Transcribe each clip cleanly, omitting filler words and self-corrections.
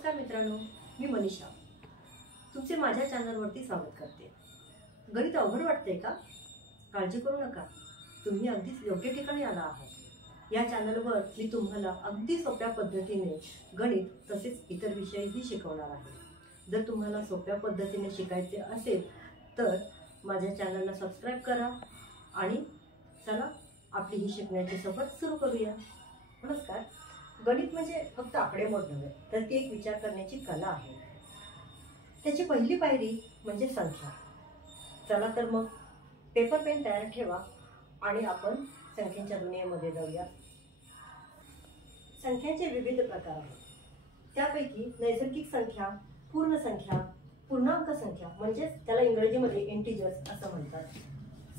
नमस्कार मित्रांनो, मी मनीषा तुमचे माझ्या चॅनलवरती स्वागत करते। गणित अवघड वाटते का? काळजी करू नका, तुम्ही अगदीच योग्य ठिकाणी आला आहात। या चॅनलवर मी तुम्हाला अगदी सोप्या पद्धतीने गणित तसेच इतर विषयही शिकवणार आहे। जर तुम्हाला सोप्या पद्धतीने शिकायचे असेल तर माझ्या चॅनलला सबस्क्राइब करा आणि चला आपली ही शिकण्याची सफर सुरू करूया। नमस्कार। गणित म्हणजे फक्त आकडेमोड नव्हे, तर ती एक विचार करण्याची कला आहे। त्याची पहिली पायरी म्हणजे संख्या। चला तर मग पेपर पेन तयार ठेवा आणि आपण संख्यांच्या दुनियेमध्ये जाऊया। संख्यांचे विविध प्रकार आहेत। त्यापैकी नैसर्गिक संख्या, पूर्ण संख्या, पूर्णांक संख्या म्हणजे त्याला इंग्रजीमध्ये इंटिजर्स असं म्हणतात,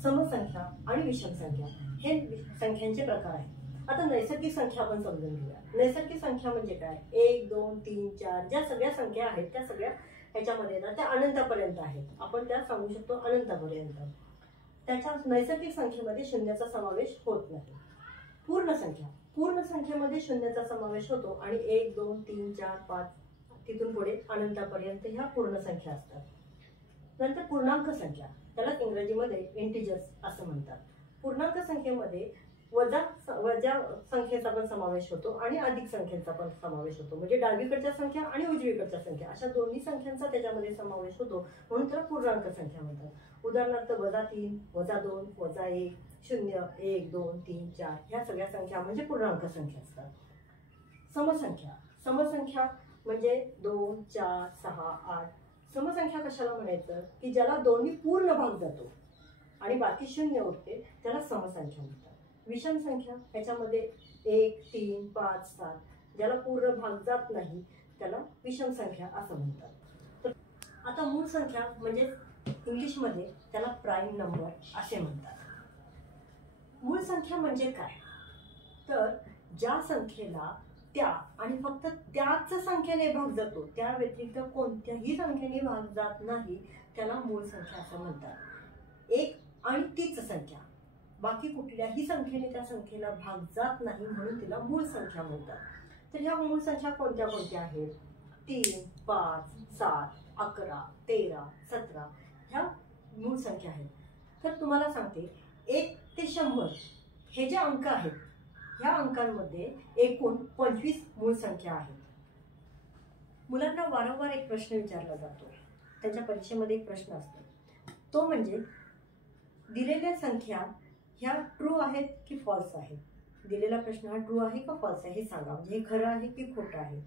समसंख्या आणि विषम संख्या हे संख्यांचे प्रकार आहेत। आता नैसर्गिक संख्या आपण समजून घेऊया। नैसर्गिक संख्या म्हणजे काय? 1 2 3 4 ज्या सगळ्या संख्या आहेत त्या सगळ्या ह्याच्यामध्ये ना त्या अनंतापर्यंत आहेत। आपण त्या सांगू शकतो अनंतापर्यंत। त्याच्या नैसर्गिक संख्येमध्ये शून्याचा समावेश होत नाही। पूर्ण संख्येमध्ये शून्याचा समावेश होतो आणि 1 2 3 4 5 तिथून पुढे अनंतापर्यंत ह्या पूर्ण संख्या असतात। नंतर पूर्णांक संख्या, त्याला इंग्रजीमध्ये इंटिजर्स असं म्हणतात। पूर्णांक संख्येमध्ये वजा संख्येचा पण समावेश होतो आणि अधिक संख्येचा पण समावेश होतो। म्हणजे डावीकडच्या संख्या आणि उजवीकडच्या संख्या अशा दोन्ही संख्यांचा त्याच्यामध्ये समावेश होतो, म्हणून त्याला पूर्णांक संख्या म्हणतात। उदाहरणार्थ -3 -2 -1 0 1 2 3 4 ह्या सगळ्या संख्या म्हणजे पूर्णांक संख्या असतात। समसंख्या म्हणजे 2 4 6 8 समसंख्या कशाला म्हणायचं की ज्याला दोन्ही पूर्ण भाग जातो आणि बाकी शून्य उरते त्याला समसंख्या म्हणतात। विषम संख्या ह्याच्यामध्ये 1 3 5 7 ज्याला पूर्ण भाग जात नाही त्याला विषम संख्या असं म्हणतात। तर आता मूळ संख्या म्हणजे इंग्लिशमध्ये त्याला प्राईम नंबर असे म्हणतात। मूळ संख्या म्हणजे काय? तर ज्या संख्येला त्या आणि फक्त त्याच संख्येने भाग जातो, त्या व्यतिरिक्त कोणत्याही संख्येने भाग जात नाही त्याला मूळ संख्या असं म्हणतात। एक आणि तीच संख्या, बाकी कुठल्याही संख्येने त्या संख्येला भाग जात नाही म्हणून तिला मूळ संख्या म्हणतात। तर ह्या मूळ संख्या कोणत्या कोणत्या आहेत? 3 5 7 11 13 17 ह्या मूळ संख्या आहेत। तर तुम्हाला सांगते 1 ते 100 हे जे अंक आहेत ह्या अंकांमध्ये एकूण 25 मूळ संख्या आहेत। मुलांना वारंवार एक प्रश्न विचारला जातो, त्यांच्या परीक्षेमध्ये एक प्रश्न असतो, तो म्हणजे दिलेल्या संख्या ह्या ट्रू आहेत की फॉल्स आहेत? दिलेला प्रश्न हा ट्रू आहे का फॉल्स आहे हे सांगा, म्हणजे हे खरं आहे की खोटं आहे।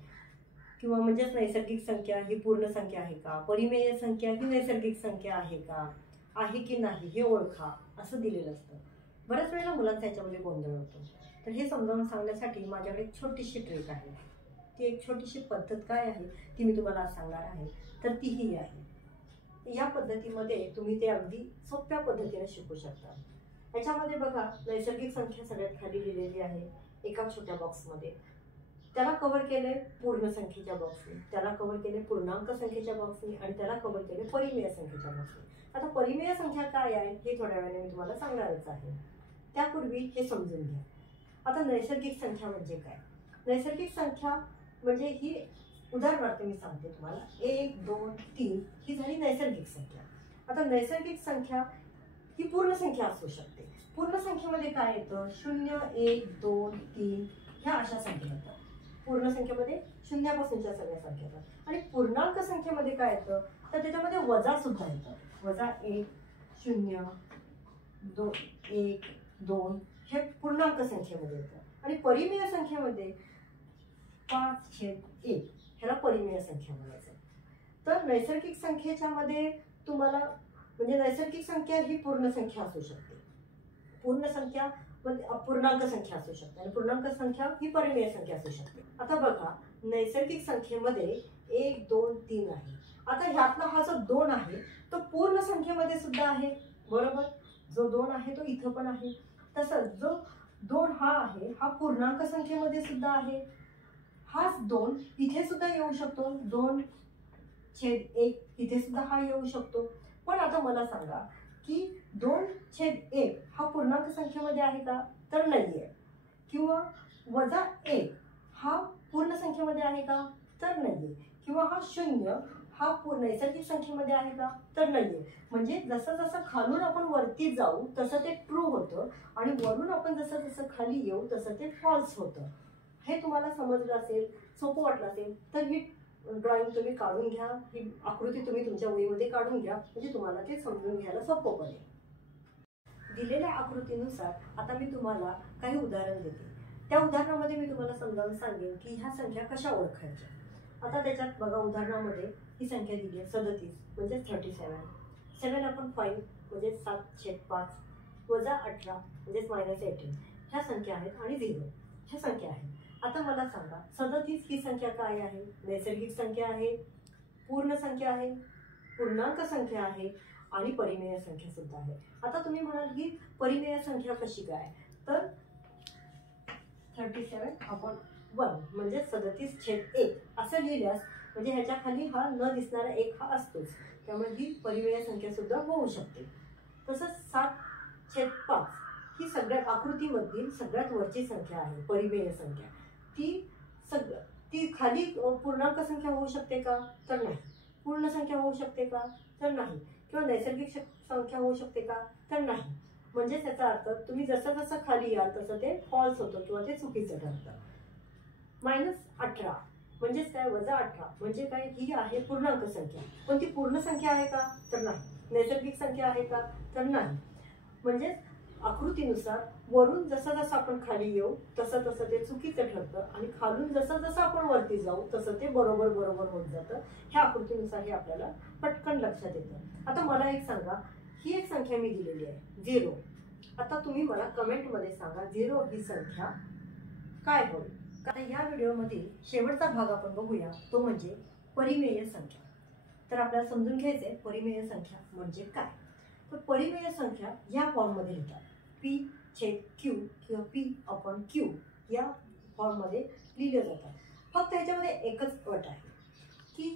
किंवा म्हणजेच नैसर्गिक संख्या ही पूर्ण संख्या आहे का? परिमेय संख्या ही नैसर्गिक संख्या आहे का? आहे की नाही हे ओळखा असं दिलेलं असतं। बऱ्याच वेळेला मुलांचा याच्यामध्ये गोंधळ होतो। तर हे समजावून सांगण्यासाठी माझ्याकडे एक छोटीशी ट्रिक आहे। ती एक छोटीशी पद्धत काय आहे ती मी तुम्हाला आज सांगणार आहे। तर ती ही आहे, या पद्धतीमध्ये तुम्ही ते अगदी सोप्या पद्धतीने शिकू शकता। याच्यामध्ये बघा, नैसर्गिक संख्या सगळ्यात खाली लिहिलेली आहे एका छोट्या बॉक्समध्ये। त्याला कव्हर केले पूर्ण संख्येच्या बॉक्सने, त्याला कव्हर केले पूर्णांक संख्येच्या बॉक्सने आणि त्याला कव्हर केले परिमेय संख्येच्या बॉक्सने। आता परिमेय संख्या काय आहे हे थोड्या वेळाने मी तुम्हाला सांगणारच आहे, त्यापूर्वी हे समजून घ्या। आता नैसर्गिक संख्या म्हणजे काय? नैसर्गिक संख्या म्हणजे ही उदाहरणार्थ मी सांगते तुम्हाला, 1 2 3 ही झाली नैसर्गिक संख्या। आता नैसर्गिक संख्या ही पूर्ण संख्या असू शकते। पूर्ण संख्येमध्ये काय येतं? 0 1 2 3 ह्या अशा संख्या येतात। पूर्ण संख्येमध्ये शून्यापासूनच्या सगळ्या संख्या येतात। आणि पूर्णांक संख्येमध्ये काय येतं तर त्याच्यामध्ये वजा सुद्धा येतं। -1 0 2 1 2 हे पूर्णांक संख्येमध्ये येतं। आणि परिमेय संख्येमध्ये 5/1 ह्याला परिमेय संख्या म्हणायचं। तर नैसर्गिक संख्येच्या मध्ये तुम्हाला म्हणजे नैसर्गिक संख्या ही पूर्ण संख्या असू शकते, पूर्ण संख्या पूर्णांक संख्या असू शकते आणि पूर्णांक संख्या ही परिमेय संख्या असू शकते। आता बघा, नैसर्गिक संख्येमध्ये 1 2 3 आहे। आता ह्यातला हा जो 2 आहे तो पूर्ण संख्येमध्ये सुद्धा आहे, बरोबर? जो 2 आहे तो इथं पण आहे। तसंच जो 2 हा आहे हा पूर्णांक संख्येमध्ये सुद्धा आहे। हाच 2 इथे सुद्धा येऊ शकतो, 2/1 इथे सुद्धा हा येऊ शकतो। पण आता मला सांगा की 2/1 हा पूर्णांक संख्येमध्ये आहे का? तर नाहीये। किंवा -1 हा पूर्ण संख्येमध्ये आहे का? तर नाहीये. किंवा हा 0 हा नैसर्गिक संख्येमध्ये आहे का, तर नाहीये. म्हणजे जसं जसं खालून आपण वरती जाऊ तसं ते ट्रू होतं आणि वरून आपण जसं जसं खाली येऊ तसं ते फॉल्स होतं. हे तुम्हाला समजलं असेल, सोपं वाटलं असेल तर ही ड्रॉइंग तुम्ही काढून घ्या, ही आकृती तुम्ही तुमच्या वहीमध्ये काढून घ्या, म्हणजे तुम्हाला ते समजून घ्यायला सोपं पडेल. दिलेल्या आकृतीनुसार आता मी तुम्हाला काही उदाहरण देते. त्या उदाहरणामध्ये मी तुम्हाला समजावून सांगेन की ह्या संख्या कशा ओळखायच्या. आता त्याच्यात बघा, उदाहरणामध्ये ही संख्या दिली आहे 37 म्हणजे 37. 7 अपॉन 5 म्हणजे 7/5 वजा 18 म्हणजे -18. ह्या संख्या आहेत आणि 0 ह्या संख्या आहेत. आता मला सांगा, 37 ही संख्या काय आहे? नैसर्गिक संख्या आहे, पूर्ण संख्या आहे, पूर्णांक संख्या आहे आणि परिमेय संख्या सुद्धा आहे. आता तुम्ही म्हणाल ही परिमेय संख्या कशी काय, तर 37/1 म्हणजे 37/1 असं लिहिल्यास म्हणजे ह्याच्या खाली हा न दिसणारा 1 हा असतोच, त्यामुळे ही परिमेय संख्या सुद्धा होऊ शकते. तसंच 7/5 ही सगळ्यात आकृतीमधील सगळ्यात वरची संख्या आहे, परिमेय संख्या. ती खाली पूर्णांक संख्या होऊ शकते का, तर नाही. पूर्ण संख्या होऊ शकते का, तर नाही. किंवा नैसर्गिक संख्या होऊ शकते का, तर नाही. म्हणजे त्याचा अर्थ तुम्ही जसं जसं खाली याल तसं ते फॉल्स होतं किंवा ते चुकीचं ठरतं. -18 म्हणजेच काय, -18 म्हणजे काय, ही आहे पूर्णांक संख्या. पण ती पूर्ण संख्या आहे का, तर नाही. नैसर्गिक संख्या आहे का, तर नाही. म्हणजे आकृतीनुसार वरून जसं जसं आपण खाली येऊ तसं तसं ते चुकीचं ठरतं आणि खालून जसं जसं आपण वरती जाऊ तसं ते बरोबर होत जातं. ह्या आकृतीनुसार हे आपल्याला पटकन लक्षात येतं. आता मला एक सांगा, ही एक संख्या मी दिलेली आहे 0. आता तुम्ही मला कमेंटमध्ये सांगा 0 ही संख्या काय होईल. आता या व्हिडिओमधील शेवटचा भाग आपण बघूया, तो म्हणजे परिमेय संख्या. तर आपल्याला समजून घ्यायचंय परिमेय संख्या म्हणजे काय. तर परिमेय संख्या या फॉर्ममध्ये लिहितात, P/Q किंवा P/Q या फॉर्ममध्ये लिहिले जातात. फक्त ह्याच्यामध्ये एकच अट आहे की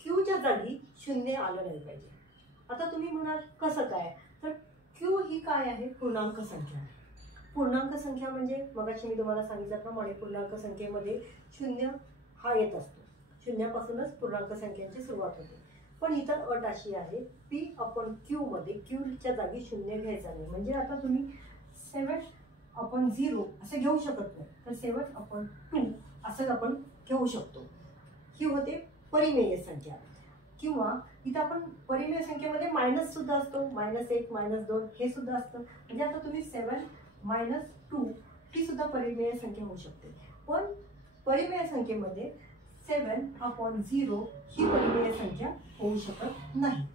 Qच्या जागी 0 आलं नाही पाहिजे. आता तुम्ही म्हणाल कसं काय, तर Q ही काय आहे, पूर्णांक संख्या आहे. पूर्णांक संख्या म्हणजे मगाशी मी तुम्हाला सांगितल्याप्रमाणे पूर्णांक संख्येमध्ये 0 हा येत असतो. 0पासूनच पूर्णांक संख्येची सुरुवात होते. पण इतर अट अशी आहे, P/Q मध्ये Qच्या जागी 0 घ्यायचा नाही. म्हणजे आता तुम्ही 7/0 असं घेऊ शकत नाही, तर 7/2 असं आपण घेऊ शकतो. ही होते परिमेय संख्या. किंवा इथं आपण परिमेय संख्येमध्ये मायनस सुद्धा असतो, -1 -2 हे सुद्धा असतं. म्हणजे आता तुम्ही 7-2 ही सुद्धा परिमेय संख्या होऊ शकते. पण परिमेय संख्येमध्ये 7/0 ही परिमेय संख्या होऊ शकत नाही.